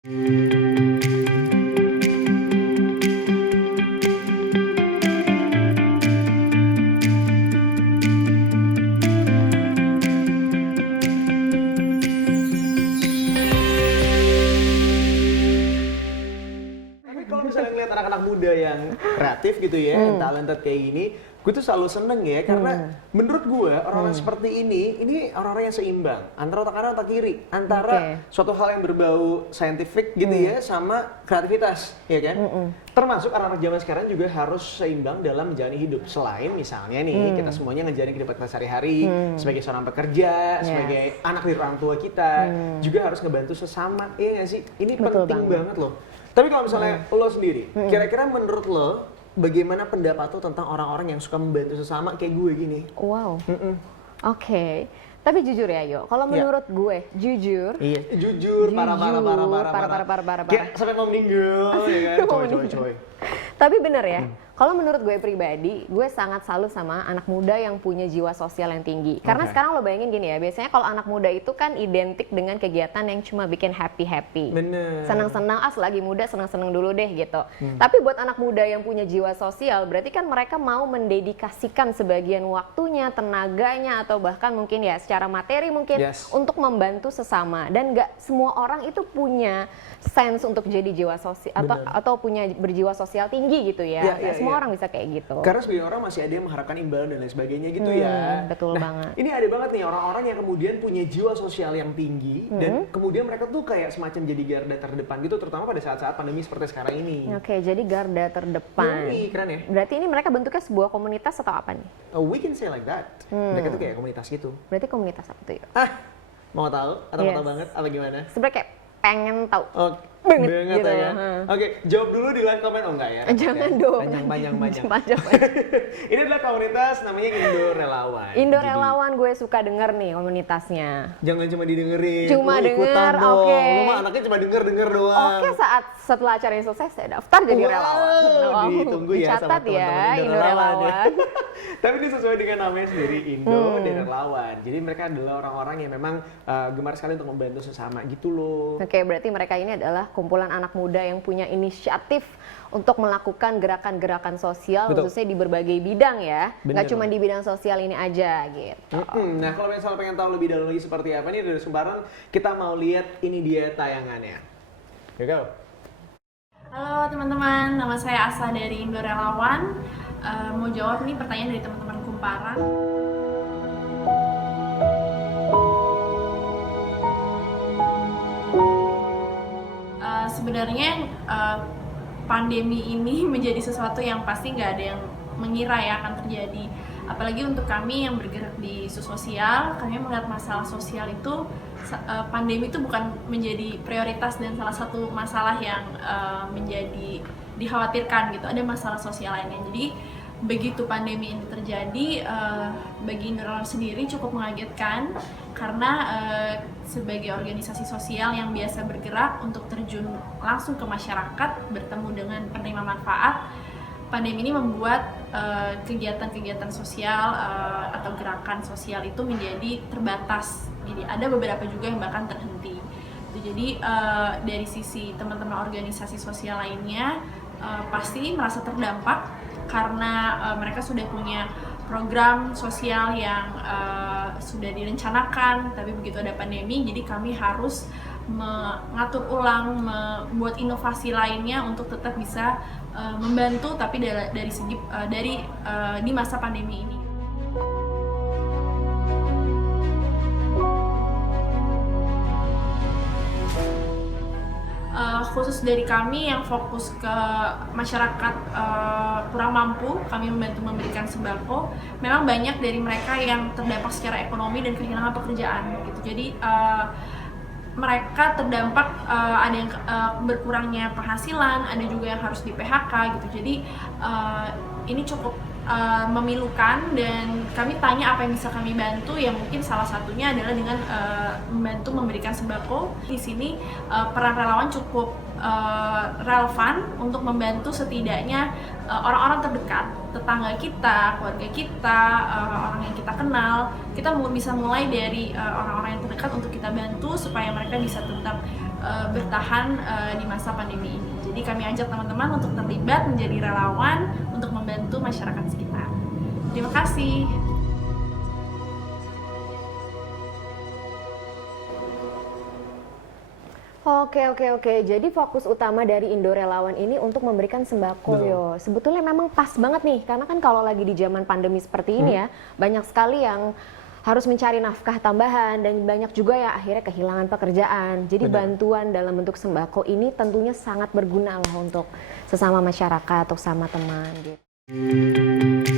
Tapi kalau misalnya ngeliat anak-anak muda yang kreatif gitu ya, yang talented kayak gini, gue tuh selalu seneng ya, karena menurut gue orang-orang seperti ini orang-orang yang seimbang antara otak kanan otak kiri, antara suatu hal yang berbau scientific gitu ya, sama kreativitas, ya kan? Termasuk anak-anak zaman sekarang juga harus seimbang dalam menjalani hidup. Selain misalnya nih, kita semuanya ngejalanin kehidupan kita sehari-hari, sebagai seorang pekerja, sebagai anak dari orang tua kita, juga harus ngebantu sesama, iya nggak sih? Ini penting banget loh. Tapi kalau misalnya lo sendiri, kira-kira menurut lo bagaimana pendapat lo tentang orang-orang yang suka membantu sesama kayak gue gini? Wow. Oke. Tapi jujur ya, Yo. Kalau menurut gue, jujur. Iya. Jujur, parah. Kayak sampai mau meninggal, ya kan? Coy. Tapi bener ya, kalau menurut gue pribadi, gue sangat salut sama anak muda yang punya jiwa sosial yang tinggi. Karena sekarang lo bayangin gini ya, biasanya kalau anak muda itu kan identik dengan kegiatan yang cuma bikin happy-happy. Bener. Senang-senang, selagi muda senang-senang dulu deh gitu. Tapi buat anak muda yang punya jiwa sosial, berarti kan mereka mau mendedikasikan sebagian waktunya, tenaganya, atau bahkan mungkin ya secara materi mungkin untuk membantu sesama. Dan nggak semua orang itu punya sense untuk jadi jiwa sosial atau punya berjiwa sosial tinggi gitu ya. Semua orang bisa kayak gitu. Karena sebagian orang masih ada yang mengharapkan imbalan dan lain sebagainya gitu ya. Betul banget. Ini ada banget nih orang-orang yang kemudian punya jiwa sosial yang tinggi dan kemudian mereka tuh kayak semacam jadi garda terdepan gitu, terutama pada saat-saat pandemi seperti sekarang ini. Oke, jadi garda terdepan. Keren ya. Berarti ini mereka bentuknya sebuah komunitas atau apa nih? We can say like that. Mereka tuh kayak komunitas gitu. Berarti komunitas apa tuh ya? Mau tahu atau mau tahu banget apa gimana? Sebenarnya kayak pengen tahu. Banget gitu ya. Oke, jawab dulu di live comment. Oh enggak ya? Jangan dong. Panjang. Ini adalah komunitas namanya Indo Relawan. Indo Relawan, gue suka denger nih komunitasnya. Jangan cuma didengerin. Cuma denger, oke. Lu mah anaknya cuma denger doang. Oke, setelah acara ini selesai saya daftar jadi relawan. Ditunggu ya sama Dicatat teman-teman ya, Indo Relawan. Relawan. Tapi ini sesuai dengan namanya sendiri, Indo dan Relawan. Jadi mereka adalah orang-orang yang memang gemar sekali untuk membantu sesama gitu loh. Oke, berarti mereka ini adalah kumpulan anak muda yang punya inisiatif untuk melakukan gerakan-gerakan sosial, khususnya di berbagai bidang ya. Nggak cuma di bidang sosial ini aja gitu. Nah, kalau misalnya pengen tahu lebih dalam lagi seperti apa nih dari Sumbaran, kita mau lihat ini dia tayangannya. Here we go. Halo teman-teman, nama saya Asa dari Indo Relawan. Mau jawab nih pertanyaan dari teman-teman Kumparan. Sebenarnya pandemi ini menjadi sesuatu yang pasti nggak ada yang mengira ya akan terjadi. Apalagi untuk kami yang bergerak di isu sosial, kami melihat masalah sosial itu, pandemi itu bukan menjadi prioritas dan salah satu masalah yang menjadi dikhawatirkan gitu. Ada masalah sosial lainnya. Jadi begitu pandemi ini terjadi, bagi Nurul sendiri cukup mengagetkan karena sebagai organisasi sosial yang biasa bergerak untuk terjun langsung ke masyarakat, bertemu dengan penerima manfaat, pandemi ini membuat kegiatan-kegiatan sosial atau gerakan sosial itu menjadi terbatas. Jadi ada beberapa juga yang bahkan terhenti. Jadi dari sisi teman-teman organisasi sosial lainnya pasti merasa terdampak karena mereka sudah punya program sosial yang sudah direncanakan, tapi begitu ada pandemi, jadi kami harus mengatur ulang, membuat inovasi lainnya untuk tetap bisa membantu, tapi dari segi di masa pandemi ini. Khusus dari kami yang fokus ke masyarakat kurang mampu, kami membantu memberikan sembako. Memang banyak dari mereka yang terdampak secara ekonomi dan kehilangan pekerjaan gitu. Jadi mereka terdampak, ada yang berkurangnya penghasilan, ada juga yang harus di PHK gitu. Jadi ini cukup memilukan dan kami tanya apa yang bisa kami bantu, ya mungkin salah satunya adalah dengan membantu memberikan sembako. Di sini peran relawan cukup relevan untuk membantu setidaknya orang-orang terdekat, tetangga kita, keluarga kita, orang yang kita kenal. Kita bisa mulai dari orang-orang yang terdekat untuk kita bantu supaya mereka bisa tetap bertahan di masa pandemi ini. Jadi kami ajak teman-teman untuk terlibat menjadi relawan untuk membantu masyarakat sekitar. Terima kasih. Oke. Jadi fokus utama dari Indo Relawan ini untuk memberikan sembako yo. Sebetulnya memang pas banget nih, karena kan kalau lagi di zaman pandemi seperti ini ya, banyak sekali yang harus mencari nafkah tambahan dan banyak juga ya akhirnya kehilangan pekerjaan. Jadi bantuan dalam bentuk sembako ini tentunya sangat berguna lah untuk sesama masyarakat atau sama teman gitu.